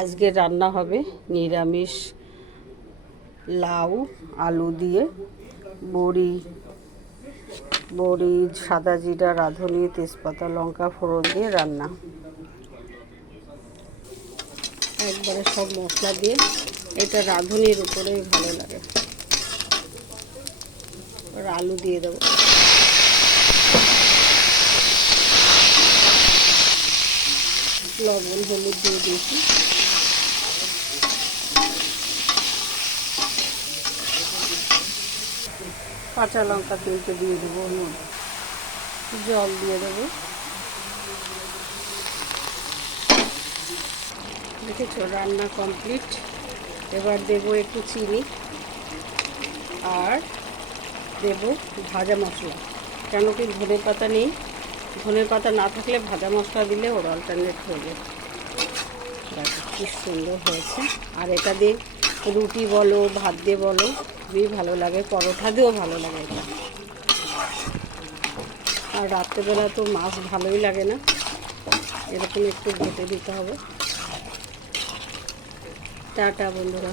আজকে রান্না হবে নিরামিষ লাউ আলু দিয়ে বড়ি সাদা জিরা রাঁধুনি তেজপাতা লঙ্কা ফোড়ন দিয়ে রান্না। একবারে সব মশলা দিয়ে, এটা রাঁধুনির উপরেই ভালো লাগে। আর আলু দিয়ে দেবো, লবণ হলুদ দিয়ে দিয়েছি। কাঁচা লঙ্কা তিনটে দিয়ে দেবো, জল দিয়ে দেবো। দেখেছো রান্না কমপ্লিট। এবার দেবো একটু চিনি আর দেবো ভাজা মশলা, কেন কি ধনে পাতা নেই। ধনে পাতা না থাকলে ভাজা মশলা দিলে ওর অল্টারনেট হয়ে যায়। দেখো কি সুন্দর হয়েছে। আর এটা দিয়ে রুটি বলো ভাত দিয়ে বলো খুবই ভালো লাগে, পরোটা দিয়েও ভালো লাগে এটা। আর রাত্রেবেলা তো মাছ ভালোই লাগে না, এরকম একটু ভেটে দিতে হবে। টাটা বন্ধুরা।